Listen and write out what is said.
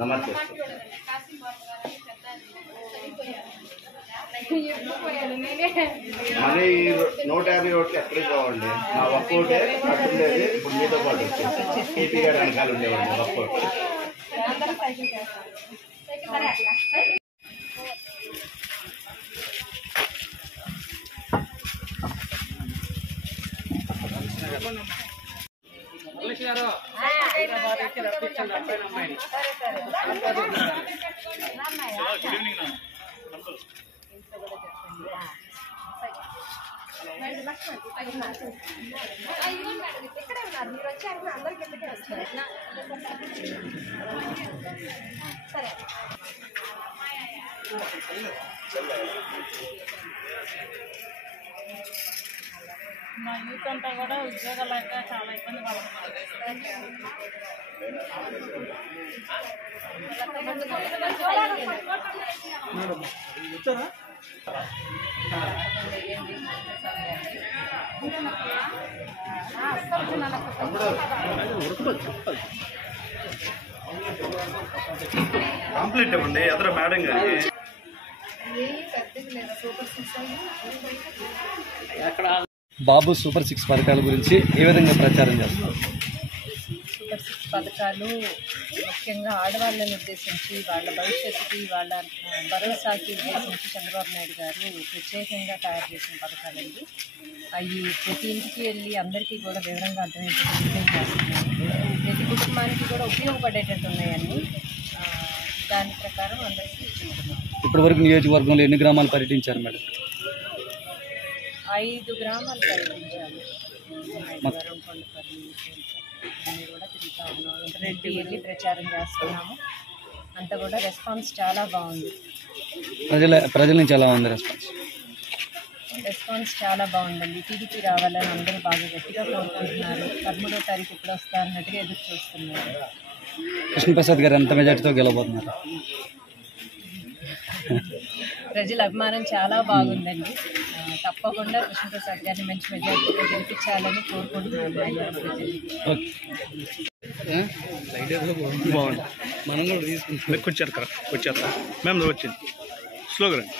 నమస్తే. మనీ 150 ఓట్లు ఎక్కడికి పోవండి. మా ఒక్క ఓటే అట్టుండేది. ఇప్పుడు మీతో పాటు వచ్చేసి కేపీ గారు వెనకాల ఉండేవాడి ఒక్క ఓటు. మా యూత్ అంతా కూడా ఉద్యోగాలు లేక చాలా ఇబ్బంది పడుతున్నారు. కంప్లీట్ ఇవ్వండి ఎదురు మేడం గారికి. బాబు సూపర్ 6 పథకాల గురించి ఏ విధంగా ప్రచారం చేస్తారు? సూపర్ 6 పథకాలు ముఖ్యంగా ఆడవాళ్ళని ఉద్దేశించి, వాళ్ళ భవిష్యత్తుకి, వాళ్ళ భరోసాకి ఉద్దేశించి చంద్రబాబు నాయుడు గారు ప్రత్యేకంగా తయారు చేసిన పథకాలండి. అవి ప్రతి ఇంటికి వెళ్ళి అందరికీ కూడా వివరంగా అర్థమయ్యేటట్టు ఎక్స్ప్లెయిన్ చేస్తున్నాను. ప్రతి కుటుంబానికి కూడా ఉపయోగపడేటట్టు ఉన్నాయని దాని ప్రకారం అందరికీ ఇచ్చుకుంటున్నాం. ఇప్పటి వరకు నియోజకవర్గంలో ఎన్ని గ్రామాలు పర్యటించారు మేడం? 5 గ్రామాలు పర్యటించాము. కొండపల్లి అన్నీ కూడా తిరుగుతూ ఉన్నాము. ఇంటర్నెట్కి వెళ్ళి ప్రచారం చేస్తున్నాము. అంతా కూడా రెస్పాన్స్ చాలా బాగుంది. ప్రజల నుంచి ఎలా ఉంది రెస్పాన్స్? రెస్పాన్స్ చాలా బాగుందండి. టీడీపీ రావాలని అందరూ బాగా గట్టిగా కోరుకుంటున్నారు. 13వ తారీఖు ఇప్పుడు వస్తా అన్నట్టుగా ఎదురు చూస్తున్నారు. కృష్ణప్రసాద్ గారు ఎంత మెజార్టీతో గెలవబోతున్నారు? ప్రజల అభిమానం చాలా బాగుందండి. తప్పకుండా కృష్ణప్రసాద్ గారిని మంచి మెజార్టీతో గెలిపించాలని కోరుకుంటున్నాను. బాగుంది. మనం కూడా తీసుకుంటాం. వచ్చారు మేము వచ్చింది స్లోగా రండి.